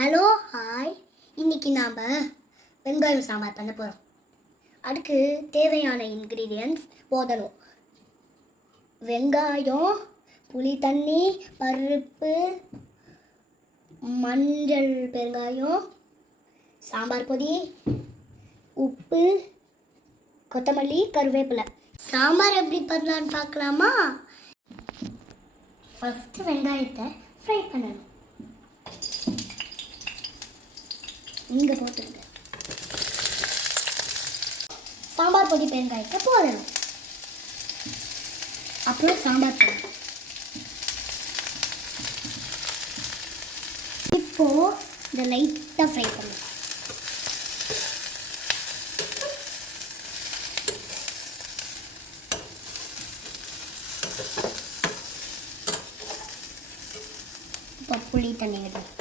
Hello hi. இன்றைக்கி நாம் வெங்காயம் சாம்பார் பண்ண போகிறோம். அதுக்கு தேவையான இன்க்ரீடியன்ட்ஸ் போடணும். வெங்காயம், புளி தண்ணி, பருப்பு, மஞ்சள், பெருங்காயம், சாம்பார் பொடி, உப்பு, கொத்தமல்லி, கருவேப்பிலை. சாம்பார் எப்படி பண்ணலான்னு பார்க்கலாமா? ஃபஸ்ட்டு வெங்காயத்தை ஃப்ரை பண்ணணும். இங்கே போட்டுருங்க. சாம்பார் பொடி பெருங்காயத்தை போடணும். அப்புறம் சாம்பார் பொடி. இப்போ இந்த லைட்டாக ஃப்ரை பண்ணணும். இப்போ புளி தண்ணி விடணும்.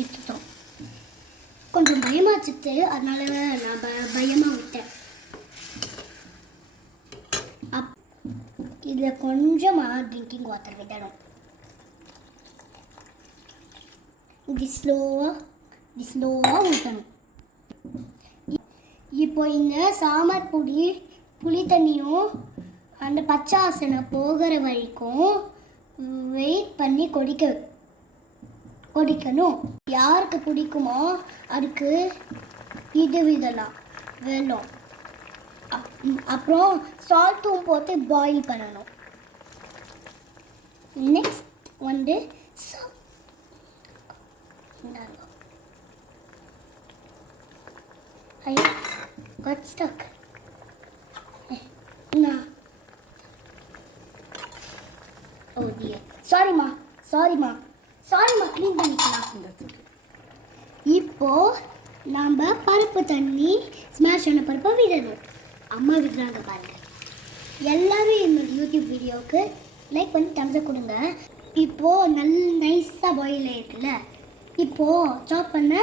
விட்டுட்டோம். கொஞ்சம் பயமாச்சுட்டு, அதனால நான் பயமாக விட்டேன். இதில் கொஞ்சமாக ட்ரிங்கிங் வாட்டர் விடணும். இது ஸ்லோவாக ஊற்றணும். இப்போ இந்த சாம்பார் பொடி புளி தண்ணியும் அந்த பச்சை வாசனை போகிற வரைக்கும் வெயிட் பண்ணி கொதிக்கணும். யாருக்கு பிடிக்குமோ அதுக்கு இது விடலாம், வெல்லம். அப்புறம் சால்ட்டும் போட்டு பாயில் பண்ணணும். நெக்ஸ்ட் வந்து I got stuck. No. Oh dear. Sorry ma. Clean பண்ணிக்கலாம். இப்போ நாம் பருப்பு தண்ணி ஸ்மாஷ் பண்ண பருப்பை விடணும். அம்மா விடுறாங்க பாருங்க. எல்லாரும் என்னோட யூடியூப் வீடியோவுக்கு லைக் பண்ணி தம்ஸ் அப் கொடுங்க. இப்போது நைஸாக பாயில் ஆகிருக்குல்ல, இப்போது சாப் பண்ண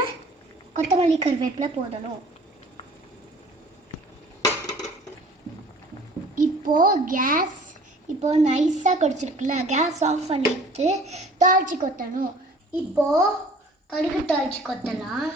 கொத்தமல்லி கருவேப்பிலை போடணும். இப்போ நைஸாக கொதிச்சிருக்குல்ல, கேஸ் ஆஃப் பண்ணிட்டு தாளித்து கொத்தணும். இப்போது கடுகு தாளித்து கொத்தலாம்.